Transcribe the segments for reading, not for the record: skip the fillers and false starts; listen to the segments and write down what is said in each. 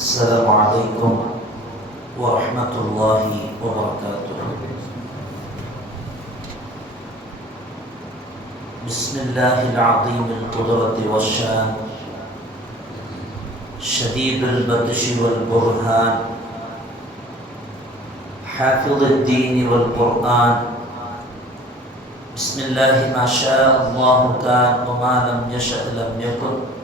السلام عليكم ورحمة الله وبركاته. بسم الله العظيم القدرة والشان، شديد البطش والبرهان، حافظ الدين والقرآن. بسم الله ما شاء الله كان وما لم يشأ لم يكن،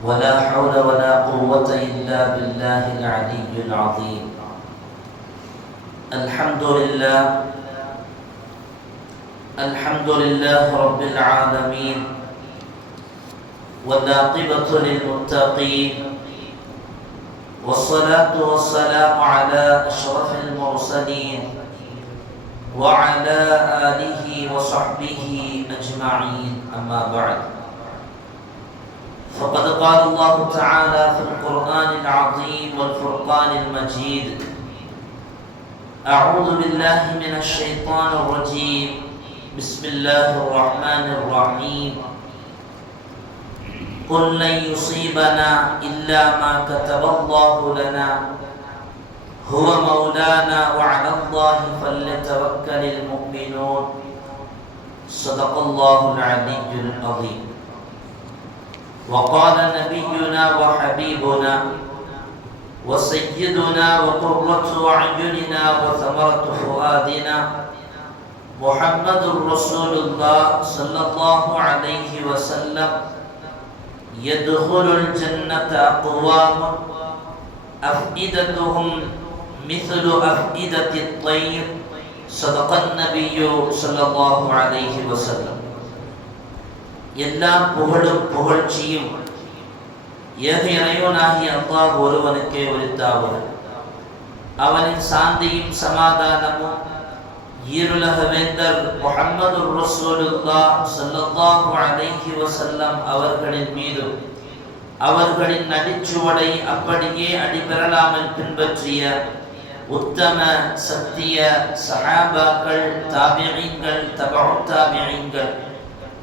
ولا حول ولا قوة إلا بالله العلي العظيم. الحمد لله رب العالمين، والعاقبة للمتقين، والصلاة والسلام على أشرف المرسلين وعلى آله وصحبه أجمعين، أما بعد. فقد قال الله تعالى في القرآن العظيم والفرقان المجيد: أعوذ بالله من الشيطان الرجيم، بسم الله الرحمن الرحيم. قل لن يصيبنا إلا ما كتب الله لنا هو مولانا وعلى الله فليتوكل المؤمنون. صدق الله العلي العظيم. وقال نبينا وحبيبنا وسيدنا وقرة أعيننا وثمرة فؤادنا محمد رسول الله صلى الله عليه وسلم: يدخل الجنة أقوام أفئدتهم مثل أفئدة الطير. صدق النبي صلى الله عليه وسلم. எல்லா புகழும் புகழ்ச்சியும் ஏக இறைவனாகிய அல்லாஹ் ஒருவனுக்கே உரித்தாக. அவனின் சாந்தியும் சமாதானமும் ஈருலக வேந்தர் முஹம்மது ரசூலுல்லாஹ் ஸல்லல்லாஹு அலைஹி வஸல்லம் அவர்களின் மீதும், அவர்களின் நடிச்சுவடை அப்படியே அடிபெறலாமல் பின்பற்றிய உத்தம சத்திய சஹாபாக்கள், தாபிஈன்கள், தபஉத் தாபிஈன்கள்,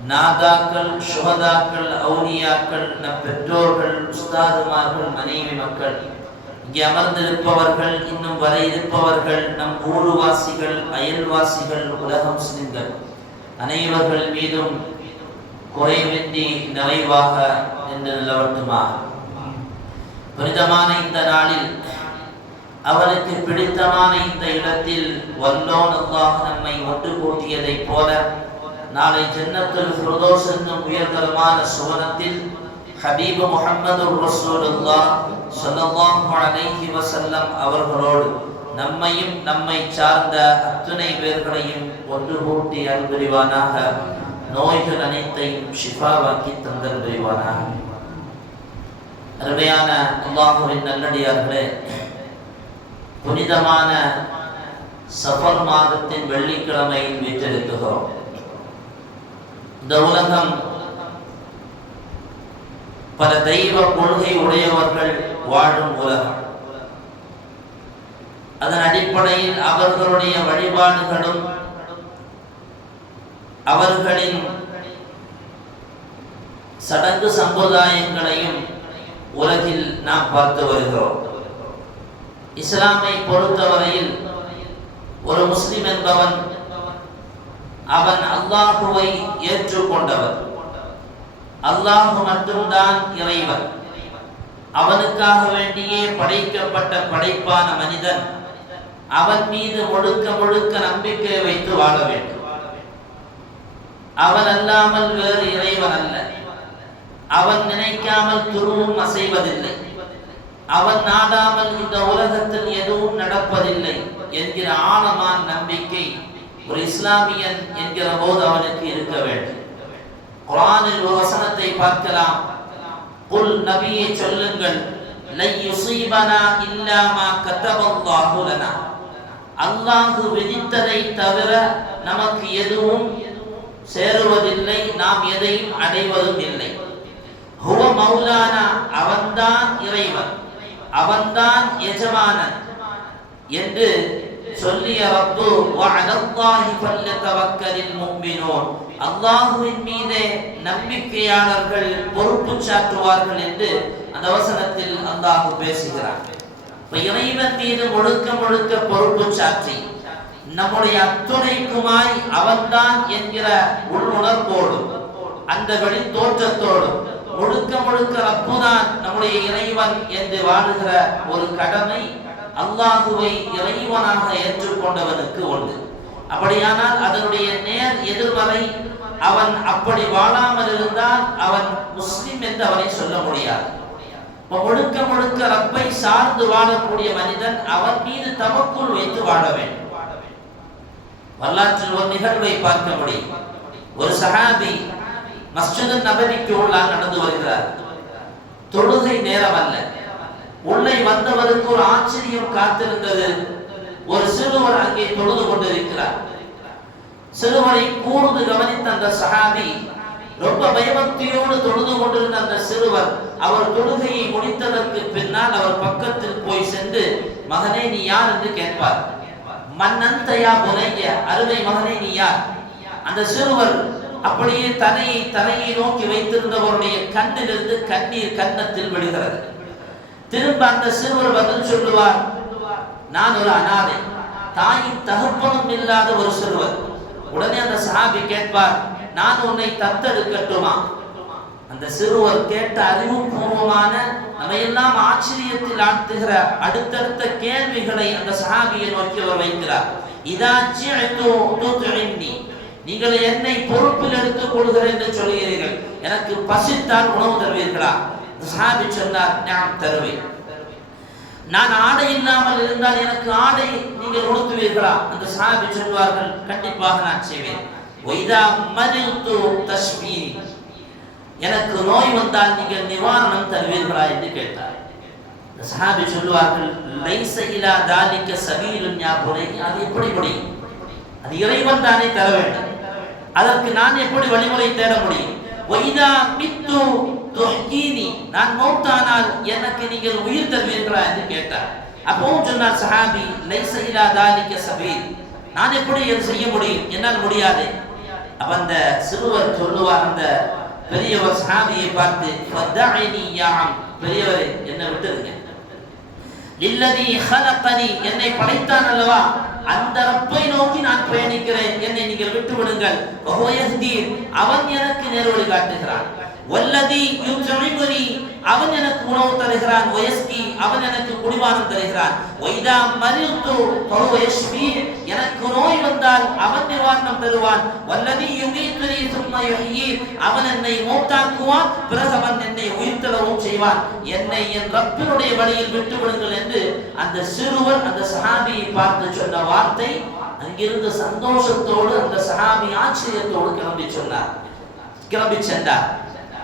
நாதாக்கள், சுஹதாக்கள், அவுலியாக்கள், நம் பெற்றோர்கள், உஸ்தாதுமார்கள், மனைவி மக்கள், இங்கே அமர்ந்திருப்பவர்கள், இன்னும் வர இருப்பவர்கள், நம் ஊர்வாசிகள், அயல்வாசிகள், உலக முஸ்லிம்கள் அனைவர்கள் மீதும் குறைவின்றி நிறைவாக என்று நிலவட்டுமாக. புனிதமான இந்த நாளில், அவனுக்கு பிடித்தமான இந்த இடத்தில் வல்லோன் அல்லாஹ் நம்மை ஒன்று கூட்டியதைப் போல நாளை ஜன்னத்துல் ஃபிர்தௌஸ் என்னும் உயர்தரமான சுவனத்தில் ஹபீப் முஹம்மது ரசூலுல்லாஹ் ஸல்லல்லாஹு அலைஹி வஸல்லம் அவர்களோடு நம்மையும் நம்மை சார்ந்த அத்துணை பேர்களையும் ஒன்று கூட்டி அருள் புரிவானாக. நோய்கள் அனைத்தையும் ஷிஃபாவாக்கி தந்தல் புரிவானாக. அருமையான அல்லாஹ்வின் நல்லடியார்களே, புனிதமான சஃபர் மாதத்தின் வெள்ளிக்கிழமையில் வீற்றிருக்கிறோம். இந்த உலகம் பல தெய்வ கொள்கை உடையவர்கள் வாழும் உலகம். அதன் அடிப்படையில் அவர்களுடைய வழிபாடுகளும் அவர்களின் சடங்கு சம்பிரதாயங்களையும் உலகில் நாம் பார்த்து வருகிறோம். இஸ்லாமை பொறுத்தவரையில் ஒரு முஸ்லிம் என்பவன் அவன் அல்லாஹுவை ஏற்றுக்கொண்டவர். அல்லாஹு மட்டும்தான் இறைவன். அவனுக்காக வேண்டியே படைக்கப்பட்ட படைப்பான மனிதன் அவன் மீது முழுக்க முழுக்க நம்பிக்கை வைத்து வாழ வேண்டும். அவன் அல்லாமல் வேறு இறைவன் அல்ல. அவன் நினைக்காமல் துருவும் அசைவதில்லை. அவன் நாடாமல் இந்த உலகத்தில் எதுவும் நடப்பதில்லை என்கிற ஆழமான நம்பிக்கை ஒரு இஸ்லாமியன் என்கிற போது அவனுக்கு இருக்க வேண்டும். குர்ஆனில் ஒரு வசனத்தை பார்க்கலாம். குல், நபியே சொல்லுங்கள், லை யுஸீபனா இல்லா மா கதபல்லாஹு லனா. அல்லாஹ் விதித்ததை தவிர நமக்கு எதுவும் சேருவதில்லை, நாம் எதையும் அடைவதும் இல்லை. ஹுவ மௌலானா, அவன்தான் இறைவன், அவன்தான் எஜமானன் என்று சொல்லிய ரப்பு வஅலல்லாஹி ஃபல்யதவக்கலில் முஃமினூன். அல்லாஹுவின் மீது நம்பிக்கையாளர்கள் பொறுப்பு சாற்றுவார்கள் என்று அந்த வசனத்தில் அல்லாஹ் பேசுகிறார். இறைவன் மீது முழுக்க முழுக்க பொறுப்பு சாற்றி நம்முடைய அத்துணைக்குமாய் அவன்தான் என்கிற உள்ளுணர்வோடு அந்த வழி தோற்றத்தோடு முழுக்க முழுக்க ரப்புதான் நம்முடைய இறைவன் என்று வாழுகிற ஒரு கடமை அல்லாஹுவை இறைவனாக ஏற்றுக்கொண்டவனுக்கு உண்டு. அப்படியானால் அதனுடைய நேர் எதிர்மறை அவன் அப்படி வாழாமல் இருந்தால் அவன் முஸ்லிம் என்று அவனை சொல்ல முடியாது. முழுக்க முழுக்க ரப்பை சார்ந்து வாழக்கூடிய மனிதன் அவன் மீது தவக்குள் வைத்து வாழ வேண்டும். வரலாற்றில் ஒரு நிகழ்வை பார்க்க முடியும். ஒரு சஹாபி மஸ்ஜித் நபவிக்கு உள்ளாக நடந்து வருகிறார். தொழுகை நேரம் அல்ல. உள்ளே வந்தவருக்கு ஒரு ஆச்சரியம் காத்திருந்தது. ஒரு சிறுவர் அங்கே தொழுது கொண்டிருக்கிறார். சிறுவரை கூர்ந்து கவனித்த அந்த சஹாபி ரொம்ப பயபக்தியோடு தொழுது கொண்டிருந்த அந்த சிறுவர் அவர் தொழுகையை முடித்ததற்கு பின்னால் அவர் பக்கத்தில் போய் சென்று, மகனே நீ யார் என்று கேட்பார். மன்னந்தையா புனைய, அருமை மகனே நீ யார்? அந்த சிறுவர் அப்படியே தலையை நோக்கி வைத்திருந்தவருடைய கண்ணிலிருந்து கண்ணீர் கன்னத்தில் விடுகிறது. திரும்ப அந்த சிறுவர் பதில் சொல்லுவார், நான் ஒரு அனாதை, தாயும் தகப்பனும் இல்லாத ஒரு சிறுவர். உடனே அந்த சஹாபி கேட்பார், நான் உன்னை தத்தெடுக்கட்டுமா? அந்த சிறுவர் கேட்ட அறிவுபூர்வமான நம்மையெல்லாம் ஆச்சரியத்தில் ஆழ்த்துகிற அடுத்தடுத்த கேள்விகளை அந்த சஹாபியை நோக்கி அவர் வைக்கிறார். இதா ஜிஅது துத்இன்னி, நீங்கள் என்னை பொறுப்பில் எடுத்துக் கொள்கிறேன் என்று சொல்கிறீர்கள், எனக்கு பசித்தால் உணவு தருவீர்களா? சஹாபி சொன்னார், நான் தருவேன். நான் ஆடை இல்லாமல் இருந்தால் எனக்கு ஆடை நீங்கள் உடுத்துவீர்களா? அந்த சஹாபி சொல்வார்கள், கண்டிப்பாக நான் செய்வேன். வைதா மரிது தஸ்மீனி, எனக்கு நோய் வந்தால் நீங்கள் நிவாரணம் தருவீர்களா என்று கேட்டார். அந்த சஹாபி சொல்வார்கள், லைஸ இலா தாலிக சபீலுன் யா புனைய, அது எப்படி முடியும்? அது இறைவன் தானே தர வேண்டும். அதற்கு நான் எப்படி வழிமுறை தேட முடியும்? வைதா மித்து துஹ்கீனி, நான் மௌத்தானால் எனக்கு நீங்கள் உயிர் தருவீர்களா என்று கேட்டார். அப்பவும் சொன்னார் சஹாபி, லைஸ இலா தாலிக சபீல், நான் எப்படி செய்ய முடியும்? என்னால் முடியாது. அப்ப அந்த சிறுவர் சொல்லுவார், அந்த பெரியவர் சஹாபியை பார்த்து, ஃபதஇனி யா அம், பெரியவரே என்னை விட்டுருங்க. லில்லதி ஹலகனி, என்னை படைத்தான் அல்லவா, அந்த ரப்பை நோக்கி நான் பயணிக்கிறேன், என்னை நீங்கள் விட்டு விடுங்கள். வஹுயஹ்தீன், அவன் எனக்கு நேர்வழி காட்டுகிறான். வல்லதி யுத்இமுனி, அவன் எனக்கு உணவு தருகிறான். வயஸ்கி, அவன் எனக்கு குடிபானம் தருகிறான். வைதா மரிது ஃபஹுவ யஷ்ஃபி, எனக்கு நோய் வந்தால் அவன் நிவாரணம் தருவான். வல்லதி யுமீதுனி சும்ம யுஹ்யி, அவன் என்னை மௌத்தாக்குவான், பிறகு அவன் என்னை உயிர்த்தெழவும் செய்வான். என்னை என் ரப்பினுடைய வழியில் விட்டு விடுங்கள் என்று அந்த சிறுவர் அந்த சஹாபியை பார்த்து சொன்ன வார்த்தை, அங்கிருந்து சந்தோஷத்தோடு அந்த சஹாபி ஆச்சரியத்தோடு கிளம்பி சென்றார்.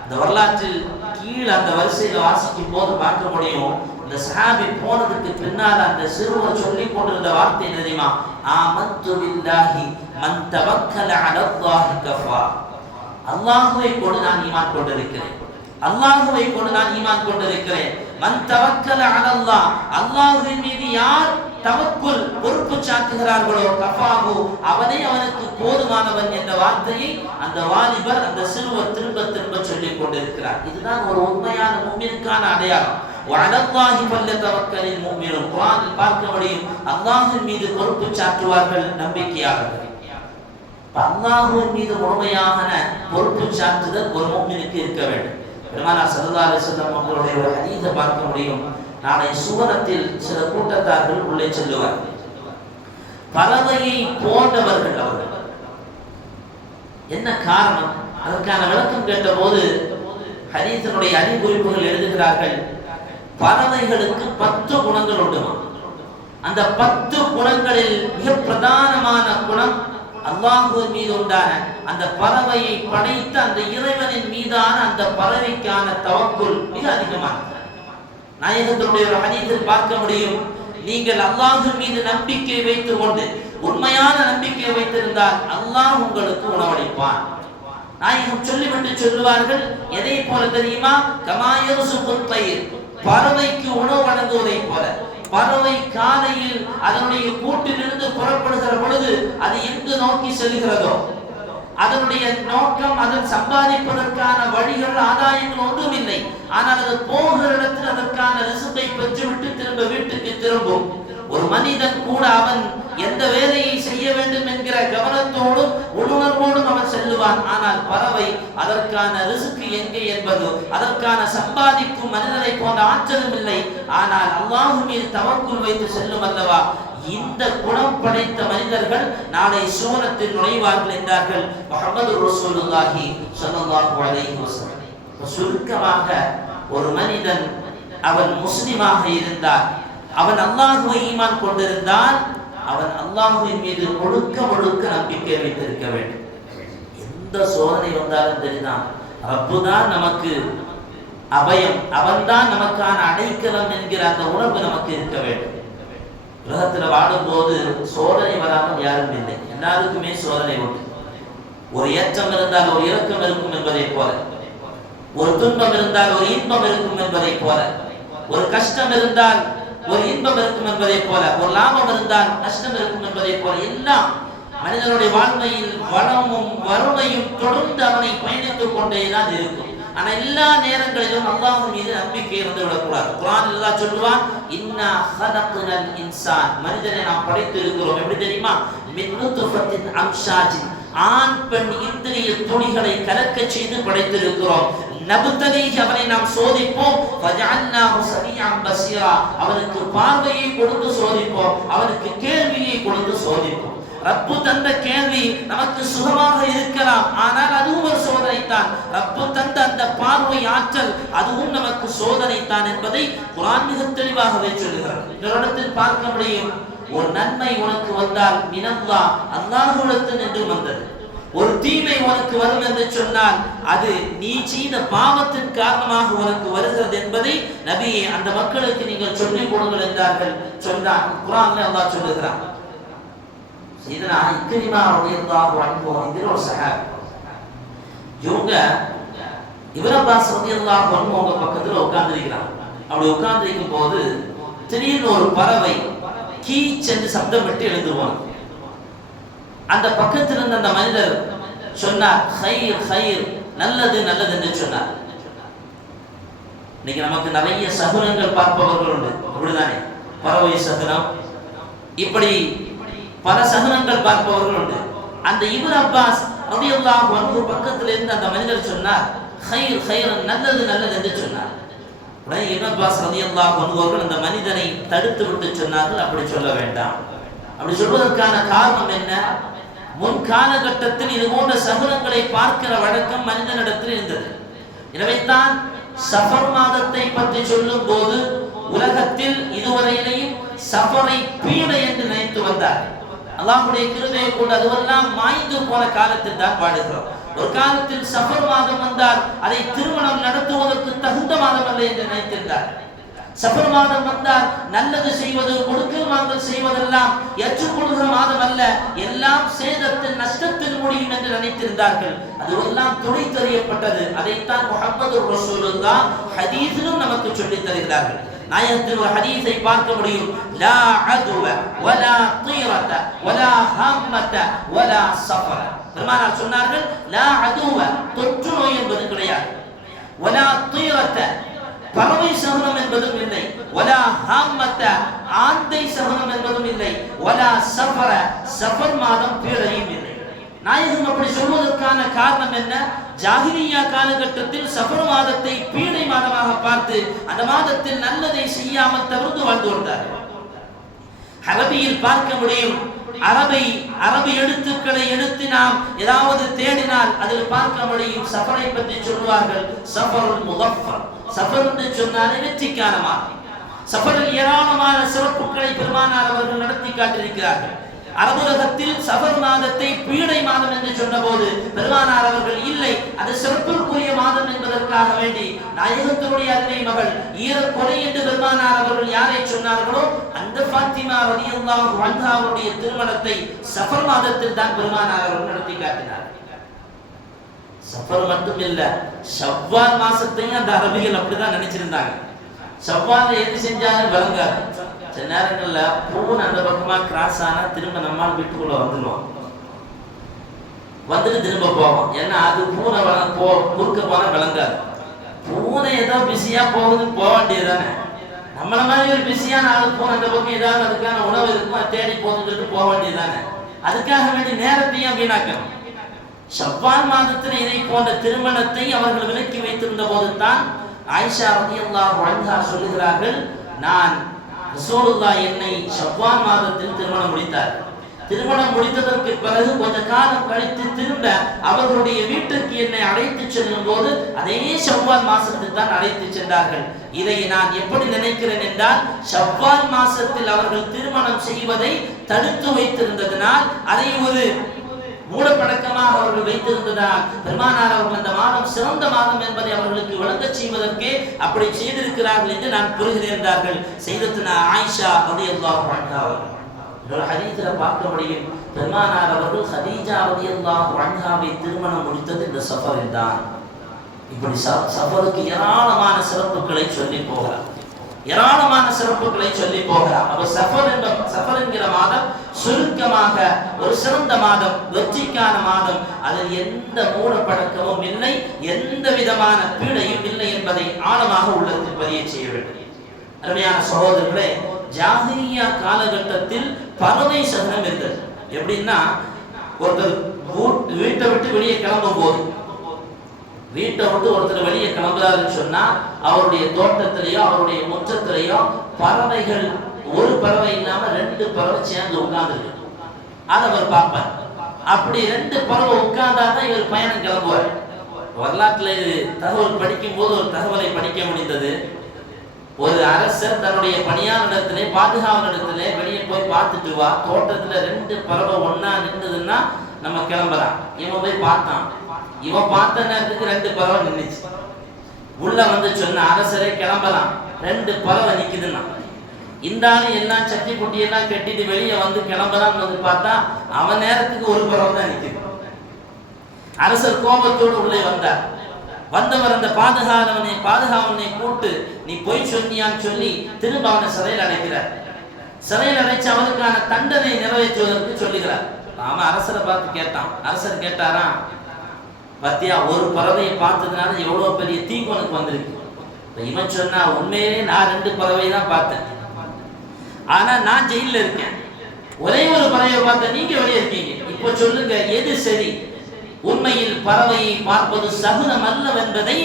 இந்த வரலாற்றில் கீழே அந்த வரிசையில் வாசிக்கும் போது பார்க்க முடியும், இந்த சஹாபி போனதுக்கு பின்னால் அந்த சிறுவர் சொல்லிக் கொண்டிருந்த வார்த்தை தெரியுமா? ஆமன்து பில்லாஹி மன் தவக்கல அலல்லாஹி கஃபா, அல்லாஹ்வை கொண்டு நான் ஈமான் கொண்டிருக்கிறேன், அல்லாஹ்வை கொண்டு நான் ஈமான் கொண்டிருக்கிறேன். மன் தவக்கல அலல்லாஹ், அல்லாஹ்வின் மீது யார் தவக்குல் பொறுப்பு சாட்டுகிறார்களோ, கஃபாஹு, அவனே அவனுக்கு போதுமானவன் என்ற வார்த்தையை அந்த வாலிபர் அந்த சிறுவர் திரும்ப திரும்ப சொல்லிக் கொண்டிருக்கிறார். இதுதான் ஒரு உண்மையான முஃமினுக்கான அடையாளம். வஅலல்லாஹி ஃபல்யதவக்கலில் முஃமினூன், குர்ஆனில் பார்க்க முடியும், அல்லாஹ்வின் மீது பொறுப்பு சாட்டுவார்கள் நம்பிக்கையாளர்கள். அல்லாஹ்வின் மீது முழுமையான பொறுப்பு சாட்டுதல் ஒரு முஃமினுக்கு இருக்க வேண்டும். பெருமானார் ஸல்லல்லாஹு அலைஹி வஸல்லம் அவர்களுடைய ஒரு ஹதீஸை பார்க்க முடியும். நாளை சுவனத்தில் சில கூட்டத்தார்கள் உள்ளே செல்லுவார். பறவையை போன்றவர்கள் அவர்கள். என்ன காரணம்? அதற்கான விளக்கம் கேட்ட போது ஹதீஸினுடைய அறிகுறிப்புகள் எழுதுகிறார்கள், பறவைகளுக்கு 10 குணங்கள் உண்டுமா. அந்த 10 குணங்களில் மிக பிரதானமான குணம் அல்லாஹ்வின் மீது உண்டான, அந்த பறவையை படைத்த அந்த இறைவனின் மீதான அந்த பறவைக்கான தவக்குல் மிக அதிகமானது. நாயகத்தினுடைய ஒரு ஹதீஸில் பார்க்க முடியும், நீங்கள் அல்லாஹ்வின் மீது நம்பிக்கை வைத்துக் கொண்டு உண்மையான நம்பிக்கை வைத்திருந்தால் அல்லாஹ் உங்களுக்கு உணவளிப்பான். நாயகம் சொல்லிவிட்டு சொல்லுவார்கள், எதை போல தெரியுமா? கமாயர்சுகுத் தய்ர், பறவைக்கு உணவு வழங்குவதை போல. பறவை காலையில் அதனுடைய கூட்டிலிருந்து புறப்படுகிற பொழுது அது எங்கு நோக்கி செல்கிறதோ, அதனுடைய நோக்கம் அதில் சம்பாதிப்பதற்கான வழிகள் ஆதாயங்கள் ஒன்றும் இல்லை. ஆனால் அது போகிற இடத்தில் அதற்கான ரிசுக்கை பெற்றுவிட்டு திரும்ப வீட்டுக்கு திரும்பும். ஒரு மனிதன் கூட அவன் எந்த வேலையை செய்ய வேண்டும் என்கிற கவனத்தோடும் உள்ளுணர்வோடும் அவன் செல்லுவான். ஆனால் பறவை அதற்கான ரிசுக்கு எங்கே என்பது, அதற்கான சம்பாதிக்கும் மனிதனை போன்ற ஆற்றலும் இல்லை. ஆனால் அல்லாஹ் மீது தவக்குல் வைத்து செல்லும் அல்லவா. இந்த குணம் படைத்த மனிதர்கள் நாளை சூரத்தில் நுழைவார்கள் என்றார்கள் முஹம்மது ரசூலுல்லாஹி ஸல்லல்லாஹு அலைஹி வஸல்லம். சுருக்கமாக ஒரு மனிதன் அவன் முஸ்லிமாக இருந்தால், அவன் அல்லாஹ்வை ஈமான் கொண்டிருந்தால், அவன் அல்லாஹ்வின் மீது முழுக்க நம்பிக்கை வைத்திருக்க வேண்டும். எந்த சோதனை வந்தாலும் தெரிதான், ரப்பு தான் நமக்கு அபயம், அவன்தான் நமக்கான அடைக்கலம் என்கிற அந்த உணர்வு நமக்கு இருக்க வேண்டும். உலகத்துல வாழும்போது சோதனை வராமல் யாரும் இல்லை. எல்லாருக்குமே சோதனை உண்டு. ஒரு ஏற்றம் இருந்தால் ஒரு இறக்கம் இருக்கும் என்பதை போல, ஒரு துன்பம் இருந்தால் ஒரு இன்பம் இருக்கும் என்பதை போல, ஒரு கஷ்டம் இருந்தால் ஒரு இன்பம் இருக்கும் என்பதை போல, ஒரு லாபம் இருந்தால் நஷ்டம் இருக்கும் என்பதை போல, எல்லாம் மனிதனுடைய வாழ்க்கையில் வளமும் வறுமையும் தொடர்ந்து அவனை பயணித்துக் கொண்டேதான் இருக்கும். ஆனா எல்லா நேரங்களிலும் அல்லாஹ் மீது நம்பிக்கை இருந்து விடக்கூடாது. குர்ஆன் அல்லாஹ் சொல்லுவான், இன்னா ஹலக்னல் இன்சான், மனிதனை நாம் படைத்து இருக்கிறோம். எப்படி தெரியுமா? மின் நுத்ஃபத்தின் அம்ஷாஜின், ஆண் பெண் இந்திரிய துணிகளை கலக்க செய்து படைத்திருக்கிறோம். நபுத்தலீஹி, அவனை நாம் சோதிப்போம். ஃபஜஅல்னாஹு சமீஅன் பஸீரா, அவனுக்கு பார்வையை கொடுத்து சோதிப்போம், அவனுக்கு கேள்வியை கொடுத்து சோதிப்போம். ரப்பு தந்த கேள்வி நமக்கு சுகமாக இருக்கலாம், ஆனால் அதுவும் ஒரு சோதனைத்தான். ரப்பு தந்த அந்த பார்வை ஆற்றல் அதுவும் நமக்கு சோதனைத்தான் என்பதை குர்ஆன் மிக தெளிவாகவே சொல்லுகிறது. இந்த இடத்தில் பார்க்க முடியும், ஒரு நன்மை உனக்கு வந்தால் மினல்லாஹ், அல்லாஹ்விடத்தில் என்று வந்தது. ஒரு தீமை உனக்கு வரும் என்று சொன்னால் அது நீ செய்த பாவத்தின் காரணமாக உனக்கு வருகிறது என்பதை நபியே அந்த மக்களுக்கு நீங்கள் சொல்லிக் கொடுங்கள் என்றார்கள். சொன்னார். குர்ஆன்ல அல்லாஹ் சொல்லுகிறான். சையதுனா இக்ரிமா ரலியல்லாஹு அன்ஹு என்கிற ஒரு சஹாபி, இவங்க இப்னு அப்பாஸ் ரலியல்லாஹு அன்ஹு அவங்க பக்கத்துல உட்கார்ந்திருக்கிறாங்க. அப்படி உட்கார்ந்திருக்கும் போது திடீர்னு ஒரு பறவை கீச் என்று சப்தம் விட்டு எழுந்துவான். அந்த பக்கத்தில் இருந்த அந்த மனிதர் சொன்னார், ஹைர் ஹைர், நல்லது நல்லது என்று சொன்னார். இன்னைக்கு நமக்கு நிறைய சகுனங்கள் பார்ப்பவர்கள் உண்டு, அப்படிதானே? பறவை சகுனம், இப்படி பல சகுனங்கள் பார்ப்பவர்கள் உண்டு. அந்த இப்னு அப்பாஸ் ரலியல்லாஹு அன்ஹு பக்கத்தில் இருந்து அந்த மனிதர் சொன்னார், ஹைர் ஹைர், நல்லது நல்லது என்று சொன்னார். உடனே இப்னு அப்பாஸ் ரலியல்லாஹு அன்ஹு அவர்கள் அந்த மனிதனை தடுத்து விட்டு சொன்னார்கள், அப்படி சொல்ல வேண்டாம். அப்படி சொல்வதற்கான காரணம் என்ன? முன் காலகட்டத்தில் இது போன்ற சகுனங்களை பார்க்கிற வழக்கம் மனிதனிடத்தில் இருந்தது. எனவே தான் சஃபர் மாதத்தை பற்றி சொல்லும் போது உலகத்தில் இதுவரையிலேயும் சஃபரை பீடை என்று நினைத்து வந்தார். அல்லாஹ்வுடைய கிருபையை கொண்டு அதுவெல்லாம் மாய்ந்து போன காலத்தில் தான் வாழுகிறோம். ஒரு காலத்தில் சஃபர் மாதம் வந்தால் அதை திருமணம் நடத்துவதற்கு தகுந்த மாதம் அல்ல என்று நினைத்திருந்தார். சஃபர் மாதம் வந்தால் நல்லது செய்வது, கொடுக்கல் வாங்கல் செய்வதெல்லாம் ஏற்றுக்கொள்கிற மாதம் அல்ல, எல்லாம் சேதத்தில் நஷ்டத்தில் முடியும் என்று நினைத்திருந்தார்கள். அதுவெல்லாம் துணை தெரியப்பட்டது. அதைத்தான் முஹம்மது ரசூலுல்லாஹ் ஹதீஸிலும் நமக்கு சொல்லித் தருகிறார்கள். நாயகத்தில் ஒரு ஹதீஸை பார்க்க முடியும். லா அதுவ வலா தீரத வலா ஹம்மத வலா சஃபர. பெருமானார் சொன்னார்கள், லா அதுவ, தொற்று நோய் என்பது கிடையாது, வலா தீரத, பறவை சகுனம் என்பதும் இல்லை, வலா ஹம்மத, ஆந்தை சகுனம் என்பதும் இல்லை, வலா சஃபர, சஃபர் மாதம் பீடையும் இல்லை. நாயகம் அப்படி சொல்வதற்கான காரணம் என்ன? ஜாஹிலியா காலகட்டத்தில் சஃபர் மாதத்தை பீடை மாதமாக பார்த்து அந்த மாதத்தில் நல்லதை செய்யாமல் தவிர்த்து வாழ்ந்து வந்தார்கள். அரபியில் பார்க்க முடியும், அரபி எழுத்துக்களை எடுத்து நாம் ஏதாவது தேடினால் அதில் பார்க்க முடியும். சஃபரை பற்றி சொல்வார்கள், சஃபருல் முகஃபர். சஃபர் என்று சொன்னாலே வெற்றிக்கான மாதம். சஃபரில் ஏராளமான சிறப்புகளை பெருமானார் அவர்கள் நடத்தி காட்டியிருக்கிறார்கள். அரபுலகத்தில் சஃபர் மாதத்தை பீடை மாதம் என்று சொன்னபோது பெருமானார் அவர்கள் இல்லை, அது சிறப்பிற்குரிய மாதம் என்பதற்காக வேண்டி நாயகத்தினுடைய அருமை மகள் ஈரக்கொலை என்று பெருமானார் அவர்கள் யாரை சொன்னார்களோ அந்த ஃபாத்திமா ரலியல்லாஹு அன்ஹாவுடைய திருமணத்தை சஃபர் மாதத்தில் தான் பெருமானார் அவர்கள் நடத்தி காட்டினார். சஃபர் மட்டும் இல்ல, ஷவ்வால் மாசத்தையும் அந்த அரபிகள் அப்படிதான் நினைச்சிருந்தாங்க. ஷவ்வால்ல எது செஞ்சாலும் விளங்காது. சில நேரங்களில் பூன் அந்த பக்கமாக கிராஸ் ஆனால் திரும்ப நம்மால் வீட்டுக்குள்ள வந்துடுவோம். வந்துட்டு திரும்ப போவோம். ஏன்னா அது பூனை குறுக்க போனா விளங்காது. பூனை ஏதோ பிஸியா போகுதுன்னு போக வேண்டியதுதானே. நம்மள மாதிரி ஒரு பிஸியான ஆளு பூனை அந்த பக்கம் ஏதாவது அதுக்கான உணவு இருக்கும் தேடி போகுதுன்னு போக வேண்டியதுதானே. அதுக்காக வேண்டிய நேரத்தையும் வீணாக்கணும். ஷவ்வால் மாதத்தில் இதை போன்ற திருமணத்தை அவர்கள் விலக்கி வைத்திருந்த போது தான் ஆயிஷா ரலியல்லாஹு அன்ஹா சொல்லுகிறார்கள், நான் ரசூலுல்லாஹ் என்னை ஷவ்வால் மாதத்தில் திருமணம் முடித்தார். திருமணம் முடித்ததற்கு பிறகு கொஞ்ச காலம் கழித்து திரும்ப அவர்களுடைய வீட்டுக்கு என்னை அழைத்து செல்லும் போது அதே ஷவ்வால் மாசத்தில் தான் அழைத்து சென்றார்கள். இதை நான் எப்படி நினைக்கிறேன் என்றால், ஷவ்வால் மாசத்தில் அவர்கள் திருமணம் செய்வதை தடுத்து வைத்திருந்ததனால், அதை ஒரு மூடப்பழக்கமாக அவர்கள் வைத்திருந்ததால் பெருமானார் அவர்கள் அந்த மாதம் சிறந்த மாதம் என்பதை அவர்களுக்கு விளங்கச் செய்வதற்கே அப்படி செய்திருக்கிறார்கள் என்று நான் புரிகிறேன். செய்தத்துனா ஆயிஷா ரலியல்லாஹு அன்ஹா ஒரு ஹதீஸ்ல பார்க்க முடியும், பெருமானார் அவர்கள் ஹதீஜா ரலியல்லாஹு அன்ஹாவை திருமணம் முடித்தது இந்த சஃபரில் தான். இப்படி சஃபருக்கு ஏராளமான சிறப்புகளை சொல்லி போகிறார், ஏராளமான சிறப்புகளை சொல்லி போகிறார். அப்ப சஃபர் என்கிற மாதம் சுருக்கமாக ஒரு சிறந்த மாதம், வெற்றிக்கான மாதம். அதில் எந்த மூடப்பழக்கமும் இல்லை, எந்த விதமான பீடையும் இல்லை என்பதை ஆழமாக உள்ளத்தில் பதிய செய்ய வேண்டும். அருமையான சகோதரர்களே, ஜாஹிலியா காலகட்டத்தில் பறவை சகனம் இருந்தது. எப்படின்னா, ஒருத்தர் வீட்டை விட்டு வெளியே கிளம்பும் போது, வீட்டை விட்டு ஒருத்தர் வெளியே கிளம்புறாருன்னு சொன்னா அவருடைய தோட்டத்திலேயோ அவருடைய முற்றத்திலேயோ பறவைகள் ஒரு பறவை இல்லாம 2 பறவை சேர்ந்து உட்கார்ந்து அதை அவர் பார்ப்பார். அப்படி 2 பறவை உட்கார்ந்தாதான் இவர் பயணம் கிளம்புவார். வரலாற்றுல தகவல் படிக்கும் போது ஒரு தகவலை படிக்க முடிந்தது. ஒரு அரசர் தன்னுடைய பணியாளரிடத்திலே பாதுகாவலரிடத்திலே வெளியே போய் பார்த்துட்டு வா, தோட்டத்துல 2 பறவை ஒன்னா நின்றுதுன்னா நம்ம கிளம்பலாம். இவன் போய் பார்த்தான். இவன் பார்த்த நேரத்துக்கு 2 பறவை நின்றுச்சு. உள்ள வந்து சொன்ன அரசரே கிளம்பலாம், 2 பறவை நிக்குதுன்னா. இந்த ஆளு எல்லாம் சட்டி குட்டி எல்லாம் கட்டிட்டு வெளியே வந்து கிளம்பலாம் வந்து பார்த்தா அவன் நேரத்துக்கு 1 பறவை தான் நிக்குது. அரசர் கோபத்தோடு உள்ளே வந்தார். வந்தவர் அந்த பாதுகாவலனை கூட்டு நீ போய் சொன்னியான்னு சொல்லி திரும்ப அவனை சிறையில் அடைக்கிறார். சிறையில் அடைச்சு அவனுக்கான தண்டனை நிறைவேற்றுவதற்கு சொல்லுகிறார். அவன் அரசரை பார்த்து கேட்டான். அரசர் கேட்டாரா, பத்தியா 1 பறவையை பார்த்ததுனால எவ்வளவு பெரிய தீங்கு உனக்கு வந்திருக்கு. இவன் சொன்னா, உண்மையிலே நான் 2 பறவை தான் பார்த்தேன், ஆனா நான் ஜெயில இருக்கேன். ஒரே ஒரு பறவையை பார்த்த, நீங்க வெளியே இருக்கீங்க. இப்ப சொல்லுங்க எது சரி? உண்மையில் பறவையை பார்ப்பது சகுனம் அல்லவென்பதை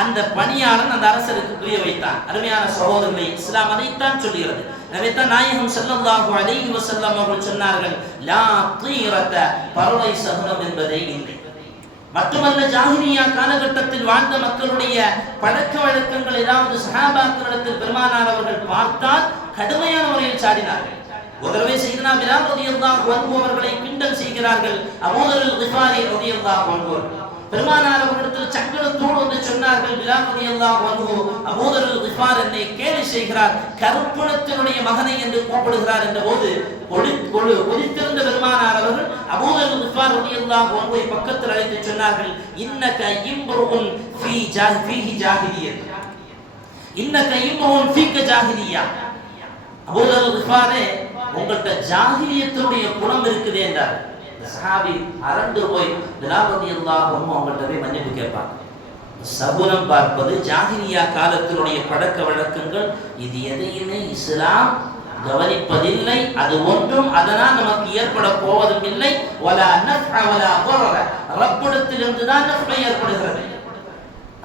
அந்த பணியாளன் அந்த அரசருக்கு புரிய வைத்தான். அருமையான சகோதரர்களை, இஸ்லாம் அதைத்தான் சொல்லுகிறது. அதைத்தான் நாயகம் ஸல்லல்லாஹு அலைஹி வஸல்லம் அவர்கள் சொன்னார்கள், லா தீரத, பறவை சகுனம் என்பதே இல்லை. மட்டுமல்ல, ஜாஹிலியா காலகட்டத்தில் வாழ்ந்த மக்களுடைய பழக்க வழக்கங்கள் ஏதாவது சஹாபாக்களிடத்தில் பெருமானார் அவர்கள் பார்த்தால் கடுமையான முறையில் சாடினார்கள். ஒரு தடவை செய்தனா பிலால் ரலியல்லாஹு அன்ஹு அவர்களை கிண்டல் செய்கிறார்கள். அபூ தர் கிஃபாரி ரலியல்லாஹு அன்ஹு பெருமானார் அவர்களிடத்தில் சங்கடத்தோடு வந்து சொன்னார்கள், பிலால் ரலியல்லாஹு அன்ஹு அபூ தர் கிஃபார் என்னை கேலி செய்கிறார், கருப்பணத்தினுடைய மகனை என்று கூப்பிடுகிறார் என்ற போது கொதித்திருந்த பெருமானார் அவர்கள் அபூ தர் கிஃபார் ரலியல்லாஹு அன்ஹு பக்கத்தில் அழைத்து சொன்னார்கள், இன்னக இம்ருஉன் ஃபீஹி ஜாஹிலிய்யா, இன்னக இம்ருஉன் ஃபீக ஜாஹிலிய்யா. அபூ தர் கிஃபாரே, உங்கள்கிட்ட ஜாஹிலியத்துடைய குணம் இருக்குது என்றார். சஹாபி அரண்டு போய் பிலால் ரலியல்லாஹு அன்ஹு அவங்கள்ட்ட போய் மன்னிப்பு கேட்பாங்க. சகுனம் பார்ப்பது, ஜாஹிலியா காலத்தினுடைய பழக்க வழக்கங்கள், இது எதையுமே இஸ்லாம் கவனிப்பதில்லை. அது ஒன்றும் அதனால் நமக்கு ஏற்பட போவதும் இல்லை. வலா நஃபஅ வலா ضرر, ரப்பிடத்திலிருந்து தான் நஃபை ஏற்படுகிறது.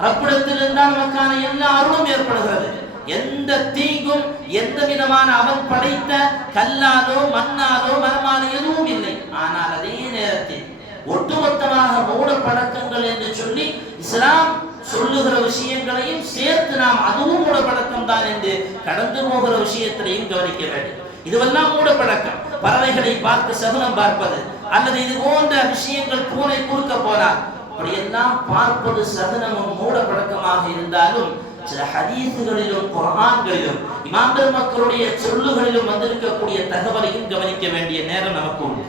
ரப்பிடத்திலிருந்து தான் நமக்கான எல்லா அருளும் ஏற்படுகிறது. எந்த தீங்கும் எந்த விதமான அவன் படைத்த கல்லாலோ மண்ணாலோ மரமாலோ எதுவும் இல்லை. ஆனால் அதே நேரத்தில் ஒட்டுமொத்தமாக மூட பழக்கங்கள் என்று சொல்லி இஸ்லாம் சொல்லுகிற விஷயங்களையும் சேர்த்து நாம் அதுவும் மூட பழக்கம் தான் என்று கடந்து போகிற விஷயத்திலையும் கவனிக்க வேண்டும். இதுவெல்லாம் மூட பழக்கம். பறவைகளை பார்த்து சகுனம் பார்ப்பது அல்லது இது போன்ற விஷயங்கள், பூனை குறுக்க போனார், அப்படியெல்லாம் பார்ப்பது சகுனமும் மூட பழக்கமாக இருந்தாலும் சில ஹதீஸ்களிலும் குர்ஆன்களிலும் இமாம் பெருமக்களுடைய சொல்லுகளிலும் வந்திருக்கக்கூடிய தகவலையும் கவனிக்க வேண்டிய நேரம் நமக்கு உண்டு.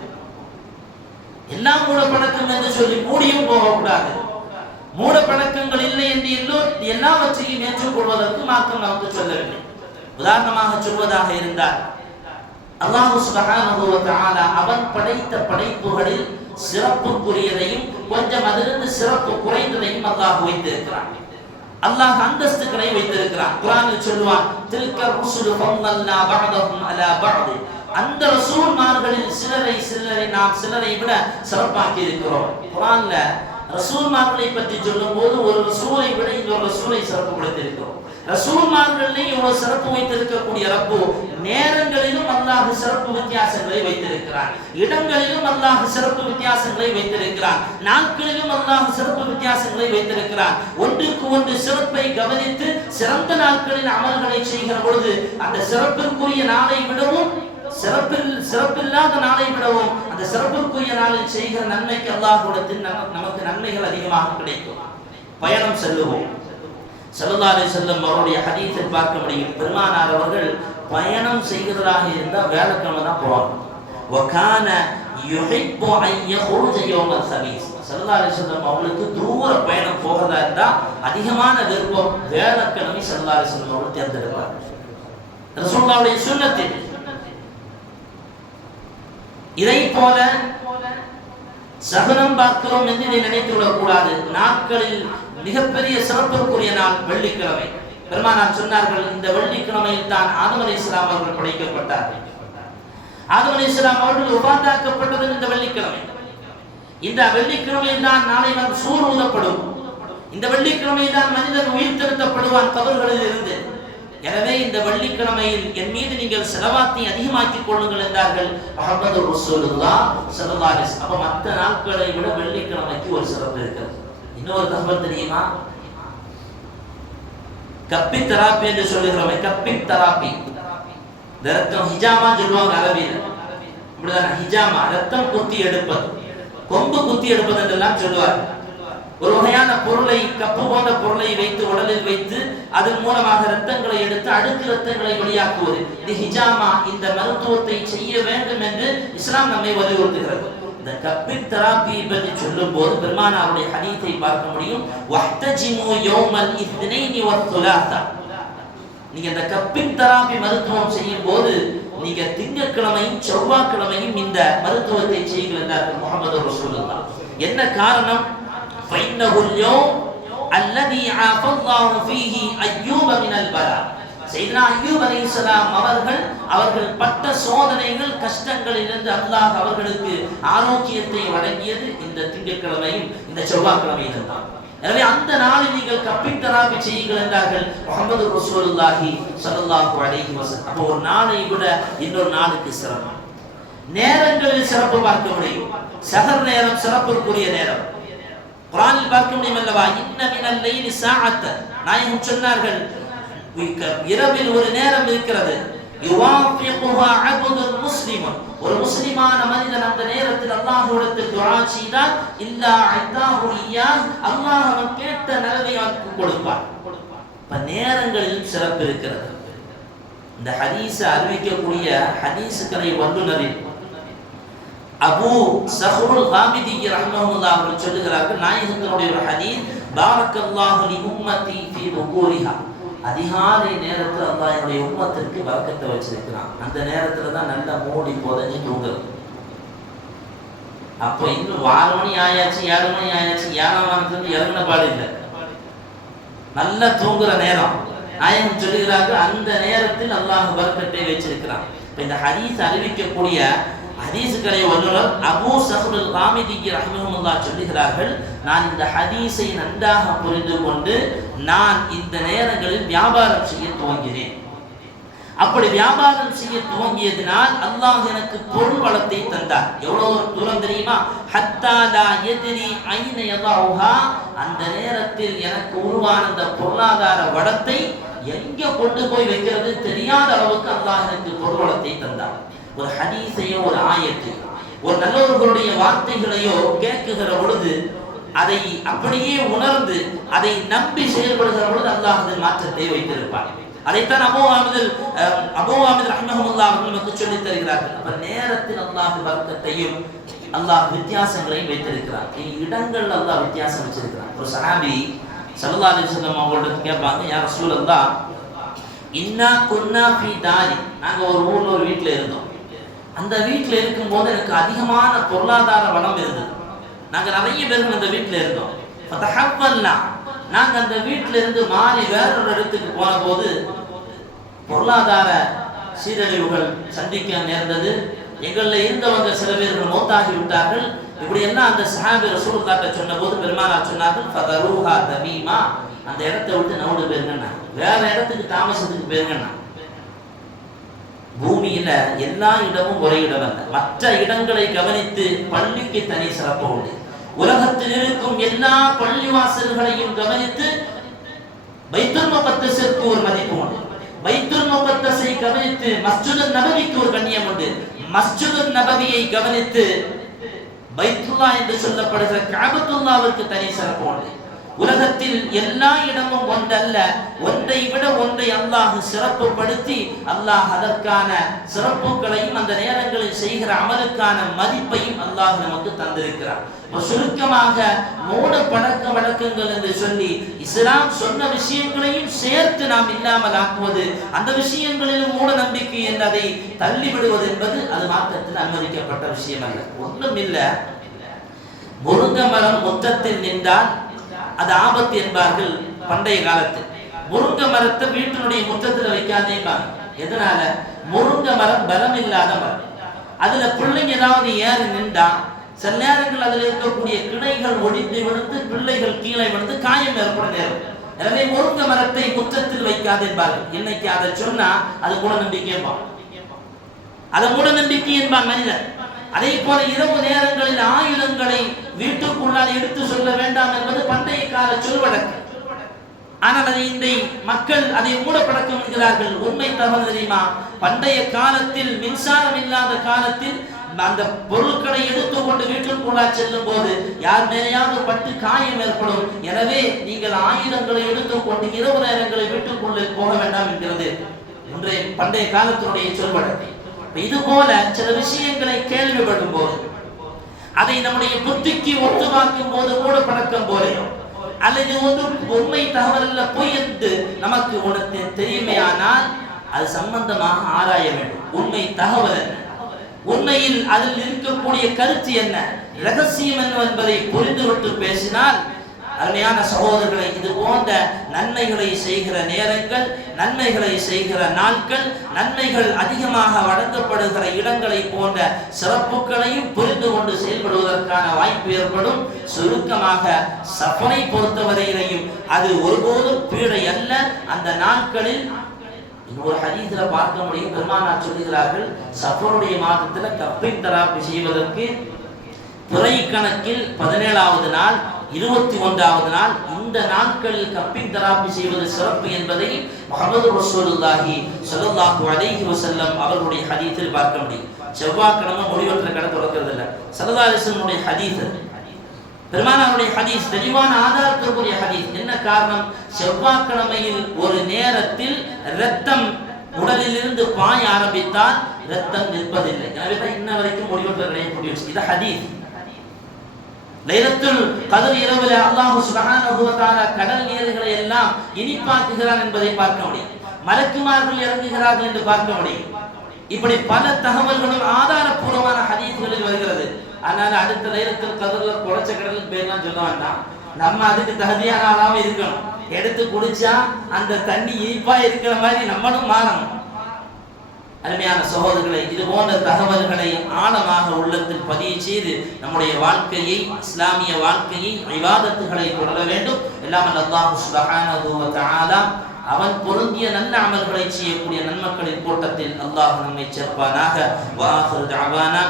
எல்லாம் மூட பழக்கம் என்று சொல்லி மூடியும் போகக்கூடாது. மூட பழக்கங்கள் இல்லை என்று எல்லாவற்றையும் ஏற்றுக்கொள்வதற்கு மார்க்கம் நமக்கு சொல்லவில்லை. உதாரணமாக சொல்வதாக இருந்தால், அல்லாஹ் சுப்ஹானஹு வ தஆலா அவன் படைத்த படைப்புகளில் சிறப்புக்குரியதையும் கொஞ்சம் அதிலிருந்து சிறப்பு குறைந்ததையும் அல்லாஹ் வைத்திருக்கிறான். அல்லாஹ் அந்தஸ்துகளை வைத்திருக்கிறான். குர்ஆனில் சொல்வான், தில்க ருசுலு ஃபல்லல்னா பஅதஹும் அலா பஅத். அந்த ரசூல்மார்களில் சிலரை விட சிறப்பாக்கி இருக்கிறோம். குர்ஆன்ல ரசூல்மார்களை பற்றி சொல்லும்போது ஒரு ரசூலை விட இன்னொரு ரசூலை சிறப்புப்படுத்தி இருக்கிறோம். ரசூல்மார்களிலே இவ்வளவு சிறப்பு வைத்திருக்கக்கூடிய ரப்பு நேரங்களிலும் அல்லாஹ் சிறப்பு வித்தியாசங்களை வைத்திருக்கிறான், இடங்களிலும் அல்லாஹ் சிறப்பு வித்தியாசங்களை வைத்திருக்கிறான், நாட்களிலும் அல்லாஹ் சிறப்பு வித்தியாசங்களை வைத்திருக்கிறான். ஒன்றுக்கு ஒன்று சிறப்பை கவனித்து சிறந்த நாட்களில் அமல்களை செய்கிற பொழுது அந்த சிறப்பிற்குரிய நாளை விடவும் சிறப்பில்லாத நாளை விடவும் அந்த சிறப்பிற்குரிய நாளில் செய்கிற நன்மைக்கு அல்லாஹ்விடத்தில் நமக்கு நன்மைகள் அதிகமாக கிடைக்கும். பயணம் செல்லுவோம். ஸல்லல்லாஹு அலைஹி வஸல்லம் அவருடைய ஹதீஸில் பார்க்க முடியும், பெருமானார் அவர்கள் பயணம் செய்கிறதாக இருந்தால் வேலைக்கிழமை தான் போவாங்க. வகான யுஹிப்பு அன் யஹ்ருஜ யௌமல் ஸபீஸ். ஸல்லல்லாஹு அலைஹி வஸல்லம் அவங்களுக்கு தூர பயணம் போகிறதா இருந்தால் அதிகமான விருப்பம் வேலைக்கிழமை ஸல்லல்லாஹு அலைஹி வஸல்லம் அவர்கள் தேர்ந்தெடுப்பார். ரசூலுல்லாஹ்வுடைய சுன்னத்தில் இதை போல சகுனம் பார்க்கிறோம் என்று இதை நினைத்து விடக்கூடாது. நாட்களில் மிகப்பெரிய சிறப்புக்குரிய நாள் வெள்ளிக்கிழமை. பெருமானார் சொன்னார்கள், இந்த வெள்ளிக்கிழமையில் தான் ஆதம் அலைஹிஸ்ஸலாம் அவர்கள் படைக்கப்பட்டார்கள். ஆதம் அலைஹிஸ்ஸலாம் அவர்கள் உபாதாக்கப்பட்டது இந்த வெள்ளிக்கிழமை. இந்த வெள்ளிக்கிழமையில் தான் நாளை சூர் ஊதப்படும். இந்த வெள்ளிக்கிழமையில் தான் மனிதன் உயிர்த்தெழுத்தப்படுவான் கபர்களில் இருந்து. எனவே இந்த வெள்ளிக்கிழமையில் என் மீது நீங்கள் செலவாத்தை அதிகமாக்கிக் கொள்ளுங்கள் என்றார்கள் முஹம்மது ரசூலுல்லாஹ் ஸல்லல்லாஹு அலைஹி வஸல்லம். அப்ப மற்ற நாட்களை விட வெள்ளிக்கிழமைக்கு ஒரு சிறப்பு இருக்கிறது. இன்னொரு தகவல் தெரியுமா? கப்பி தெராப்பி என்று சொல்லுகிறோமே, கப்பி தெராப்பி, ரத்தம் ஹிஜாமா சொல்லுவாங்க அரபியில். இப்படிதான் ஹிஜாமா, ரத்தம் குத்தி எடுப்பது, கொம்பு குத்தி எடுப்பது என்றெல்லாம் சொல்லுவார். ஒரு வகையான பொருளை, கப்பு போன்ற பொருளை வைத்து உடலில் வைத்து அதன் மூலமாக ரத்தங்களை எடுத்து அடுக்கு ரத்தங்களை வெளியாக்குவது, இது ஹிஜாமா. இந்த மருத்துவத்தை செய்ய வேண்டும் என்று இஸ்லாம் நம்மை வலியுறுத்துகிறது. இந்த கப்பி தெராப்பி பற்றி சொல்லும் போது பெருமானாருடைய ஹதீஸை பார்க்க முடியும். வஹ்தஜிமு யௌமல் இத்னைனி வத்துலாத்தா. நீங்க இந்த கப்பி தெராப்பி மருத்துவம் செய்யும் போது நீங்க திங்கட்கிழமையும் செவ்வாய்க்கிழமையும் இந்த மருத்துவத்தை செய்யுங்கள் என்றார்கள் முஹம்மது ரசூலுல்லாஹ். என்ன காரணம்? فإنه اليوم الذي عافى الله فيه أيوب من البلاء. சையதுனா அய்யூப் அலைஹிஸ்ஸலாம் அவர்கள் பட்ட சோதனைகள் கஷ்டங்களிலிருந்து அல்லாஹ் அவர்களுக்கு ஆரோக்கியத்தை வழங்கியது இந்த திங்கட்கிழமையும் இந்த செவ்வாய்க்கிழமையும் தான். எனவே அந்த நாளில் நீங்கள் கப்பி தெராப்பி செய்யுங்கள் என்றார்கள் முஹம்மது ரசூலுல்லாஹி ஸல்லல்லாஹு அலைஹி வஸல்லம். அப்போ ஒரு நாளை விட இன்னொரு நாளுக்கு சிறப்பு. நேரங்களில் சிறப்பு பார்க்க முடியும். சஹர் நேரம் சிறப்புக்குரிய நேரம். குர்ஆனில் பார்க்க முடியும் அல்லவா, இன்ன மினல் லைலி சாஅத்தன். நாயகம் சொன்னார்கள், இரவில் ஒரு நேரம் இருக்கிறது, யுவாஃபிகுஹா அப்துல் முஸ்லிம். ஒரு முஸ்லிமான மனிதன் அந்த நேரத்தில் அல்லாஹ்விடத்தில் துஆ செய்தால் இல்லா அத்தாஹு இய்யா, அல்லாஹ் அவன் கேட்ட நலவை அவனுக்கு கொடுப்பான். இப்ப நேரங்களில் சிறப்பு இருக்கிறது. இந்த ஹதீஸை அறிவிக்கக்கூடிய ஹதீஸுகளை வல்லுநரில் அபூ ஸஹ்ருல் காமிதி ரஹ்மஹுல்லாஹ் அவர்கள் சொல்லுகிறார்கள், நாயகத்தினுடைய ஒரு ஹதீஸ், பாரக்கல்லாஹு லி உம்மத்தி ஃபீ புகூரிஹா. அதிகாலை நேரத்தில் அல்லாஹ் என்னுடைய உம்மத்திற்கு பரக்கத்தை வச்சிருக்கிறான். அந்த நேரத்தில் தான் நல்லா மூடி புதைஞ்சு தூங்குறது. அப்போ இன்னும் 6 மணி ஆயாச்சு, 7 மணி ஆயாச்சு, 7ஆம் வானத்திலிருந்து இறங்கின பாடு இல்லை, நல்லா தூங்குற நேரம். நாயகம் சொல்லுகிறார்கள், அந்த நேரத்தில் அல்லாஹ் பரக்கத்தை வச்சிருக்கிறான். இப்போ இந்த ஹதீஸ் அறிவிக்கக்கூடிய ஹதீஸுகளை வல்லுநர் அபூ ஸஹ்ருல் காமிதி ரஹ்மஹுல்லாஹ் சொல்லுகிறார்கள், நான் இந்த ஹதீஸை நன்றாக புரிந்து கொண்டு நான் இந்த நேரங்களில் வியாபாரம் செய்ய துவங்கினேன். அப்படி வியாபாரம் செய்ய துவங்கியதினால் அல்லாஹ் எனக்கு பொருள் வளத்தை தந்தார். எவ்வளவு தூரம் தெரியுமா? ஹத்தா லா யத்ரி ஐன யதஹா. அந்த நேரத்தில் எனக்கு உருவான அந்த பொருளாதார வளத்தை எங்கே கொண்டு போய் வைக்கிறது தெரியாத அளவுக்கு அல்லாஹ் எனக்கு பொருள் வளத்தை தந்தார். ஒரு ஹதீஸையோ ஒரு ஆயத்தையோ ஒரு நல்லவர்களுடைய வார்த்தைகளையோ கேட்குகிற பொழுது அதை அப்படியே உணர்ந்து அதை நம்பி செயல்படுகிற பொழுது அல்லாஹ் அதில் மாற்றத்தை வைத்திருப்பார். அதைத்தான் அபூ ஆமித் ரஹ்மஹுல்லாஹ் அவர்கள் நமக்கு சொல்லித் தருகிறார்கள். அப்ப நேரத்தில் அல்லாஹ் பரக்கத்தையும் அல்லாஹ் வித்தியாசங்களையும் வைத்திருக்கிறார். இடங்கள் அல்லாஹ் வித்தியாசம் வச்சிருக்கிறார். ஒரு சஹாபி ஸல்லல்லாஹு அலைஹி வஸல்லம் அவங்கள்ட்ட கேட்பாங்க, யா ரசூலல்லாஹ், இன்னா குன்னா ஃபீ தாரி. நாங்கள் ஒரு ஊர்ல ஒரு வீட்டில் இருந்தோம். அந்த வீட்டில் இருக்கும்போது எனக்கு அதிகமான பொருளாதார வளம் இருந்தது. நாங்கள் நிறைய பேர்கள் அந்த வீட்டில் இருந்தோம். நாங்கள் அந்த வீட்டில் இருந்து மாறி வேறொரு இடத்துக்கு போன போது பொருளாதார சீரழிவுகள் சந்திக்க நேர்ந்தது. எங்களில் இருந்தவங்க சில பேர்கள் மௌத்தாகி விட்டார்கள். இப்படி எல்லாம் அந்த சஹாபி ரசூலுல்லாஹ் சொன்ன போது பெருமானார் சொன்னார்கள், ஃபதரூஹா தமீமா, அந்த இடத்தை விட்டு நவுண்டு போயிருங்கண்ணா, வேற இடத்துக்கு தாமசத்துக்கு போயிருங்கண்ணா. பூமியில எல்லா இடமும் ஒரே இடம் அல்ல, மற்ற இடங்களை கவனித்து பள்ளிக்கு தனி சிறப்பு உண்டு. உலகத்தில் இருக்கும் எல்லா பள்ளிவாசல்களையும் கவனித்து பைத்துல் முகத்தஸிற்கு ஒரு மதிப்பு உண்டு. பைத்துல் முகத்தஸை கவனித்து மஸ்ஜிதுன் நபவிக்கு ஒரு கண்ணியம் உண்டு. மஸ்ஜிதுன் நபவியை கவனித்து பைத்துல்லா என்று சொல்லப்படுகிற கஅபத்துல்லாவிற்கு தனி சிறப்பு உண்டு. உலகத்தில் எல்லா இடமும் ஒன்றல்ல, ஒன்றை விட ஒன்றை அல்லாஹ் சிறப்புப்படுத்தி அல்லாஹ் அதற்கான சிறப்புகளையும் அந்த நேரங்களில் செய்கிற அமலுக்கான மதிப்பையும் அல்லாஹ் நமக்கு தந்திருக்கிறார். சுருக்கமாக மூட பழக்க வழக்கங்கள் என்று சொல்லி இஸ்லாம் சொன்ன விஷயங்களையும் சேர்த்து நாம் இல்லாமல் ஆக்குவது, அந்த விஷயங்களிலும் மூட நம்பிக்கை என்பதை தள்ளிவிடுவது என்பது அது மாற்றத்தில் அனுமதிக்கப்பட்ட விஷயம் அல்ல. ஒன்றும் இல்லை, முருங்கை மரம் முற்றத்தில் நின்றால் அது ஆபத்து என்பார்கள் பண்டைய காலத்தில். முருங்கை மரத்தை வீட்டினுடைய முற்றத்தில் வைக்காதேம்பாங்க. எதனால? முருங்கை மரம் பலம் இல்லாத மரம். அதுல பிள்ளைங்க ஏதாவது ஏறி நின்றா சில நேரங்கள் அதில் இருக்கக்கூடிய கிளைகள் ஒடிந்து விழுந்து பிள்ளைகள் கீழே விழுந்து காயம் ஏற்பட நேரம். எனவே முருங்கை மரத்தை முற்றத்தில் வைக்காதேம்பார்கள். இன்னைக்கு அதை சொன்னா அது மூட நம்பிக்கை என்பான், அது மூட நம்பிக்கை என்பான் மனிதன். அதே போல இரவு நேரங்களில் ஆயுதங்களை வீட்டுக்குள்ளால் எடுத்து சொல்ல வேண்டாம் என்பது பண்டைய கால சொல்வழக்கு. ஆனால் அதை இன்றை மக்கள் அதை மூடப்பழக்கம் என்கிறார்கள். உண்மை தகவல் தெரியுமா? பண்டைய காலத்தில் மின்சாரம் இல்லாத காலத்தில் அந்த பொருட்களை எடுத்துக்கொண்டு வீட்டுக்குள்ளால் செல்லும் போது யார் மேலேயாவது பட்டு காயம் ஏற்படும். எனவே நீங்கள் ஆயுதங்களை எடுத்துக்கொண்டு இரவு நேரங்களை வீட்டுக்குள்ளே போக வேண்டாம் என்கிறது இன்றைய பண்டைய காலத்தினுடைய சொல்வழக்கு. இது போல சில விஷயங்களை கேள்விப்படும் போது அதை நம்முடைய புத்திக்கு ஒத்துவாக்கும் போது கூட பழக்கம் போலையோ அல்லது ஒன்று உண்மை தகவல் அல்ல பொய் என்று நமக்கு உனக்கு தெரியுமையானால் அது சம்பந்தமாக ஆராய வேண்டும். உண்மை தகவல் என்ன, உண்மையில் அதில் இருக்கக்கூடிய கருத்து என்ன, ரகசியம் என்ன என்பதை புரிந்துவிட்டு பேசினால், அருமையான சகோதரர்களை, இது போன்ற நன்மைகளை செய்கிற நேரங்கள், நன்மைகளை செய்கிற நாட்கள், நன்மைகள் அதிகமாக வழங்கப்படுகிற இடங்களை போன்ற சிறப்புகளையும் புரிந்து கொண்டு செயல்படுவதற்கான வாய்ப்பு ஏற்படும். சுருக்கமாக சஃபரை பொறுத்தவரையிலையும் அது ஒருபோதும் பீடை அல்ல. அந்த நாட்களில் இன்னொரு ஹதீஸ்ல பார்க்க முடியும், பெருமானார் சொல்லுகிறார்கள், சஃபருடைய மாதத்தில் கப்பின் தராப்பி செய்வதற்கு துறை கணக்கில் 17வது நாள் 21வது நாள் இந்த நாட்களில் கப்பின் தராப்பி செய்வது சிறப்பு என்பதை முஹம்மது ரசூலுல்லாஹி ஸல்லல்லாஹு அலைஹி வஸல்லம் அவர்களுடைய ஹதீஸில் பார்க்க முடியும். செவ்வாய்க்கிழமை முடிவற்ற கடை தொடக்கிறது இல்லை, ஸல்லல்லாஹு அலைஹி வஸல்லம் ஹதீஸ், பெருமானாருடைய ஹதீஸ் தெளிவான ஆதாரத்திற்குரிய ஹதீஸ். என்ன காரணம்? செவ்வாய்க்கிழமையில் ஒரு நேரத்தில் இரத்தம் உடலில் இருந்து பாய ஆரம்பித்தால் இரத்தம் நிற்பதில்லை. எனவே தான் இன்ன வரைக்கும் முடிவற்ற கடை முடிவு. இது ஹதீஸ். லைலத்துல் கத்ர் இரவிலே அல்லாஹ் சுப்ஹானஹு வ தஆலா கடல் நீர்களை எல்லாம் இனிப்பாக்குகிறான் என்பதை பார்க்க முடியும். மலக்குமார்கள் இறங்குகிறார்கள் என்று பார்க்க முடியும். இப்படி பல தகவல்களும் ஆதாரப்பூர்வமான ஹதீஸ்களில் வருகிறது. அதனால அடுத்த லைலத்துல் கத்ர்ல குறைச்ச கடலுக்கு பேர்லாம் சொல்ல வேண்டாம். நம்ம அதுக்கு தகுதியான ஆளாம இருக்கணும். எடுத்து குடிச்சா அந்த தண்ணி இனிப்பா இருக்கிற மாதிரி நம்மளும் மாறணும். அருமையான சகோதரர்களை, இது போன்ற தகவல்களை ஆழமாக உள்ளத்தில் பதிய செய்து நம்முடைய வாழ்க்கையை, இஸ்லாமிய வாழ்க்கையை, இபாதத்துகளை தொடர வேண்டும். எல்லாம் அல்லாஹ் சுப்ஹானஹு வ தஆலா அவன் பொருந்திய நல்ல அமல்களை செய்யக்கூடிய நன்மக்களின் கூட்டத்தில் அல்லாஹ் நம்மை சேர்ப்பானாக. வ ஆகிரு தஅவானா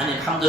அனில் ஹம்து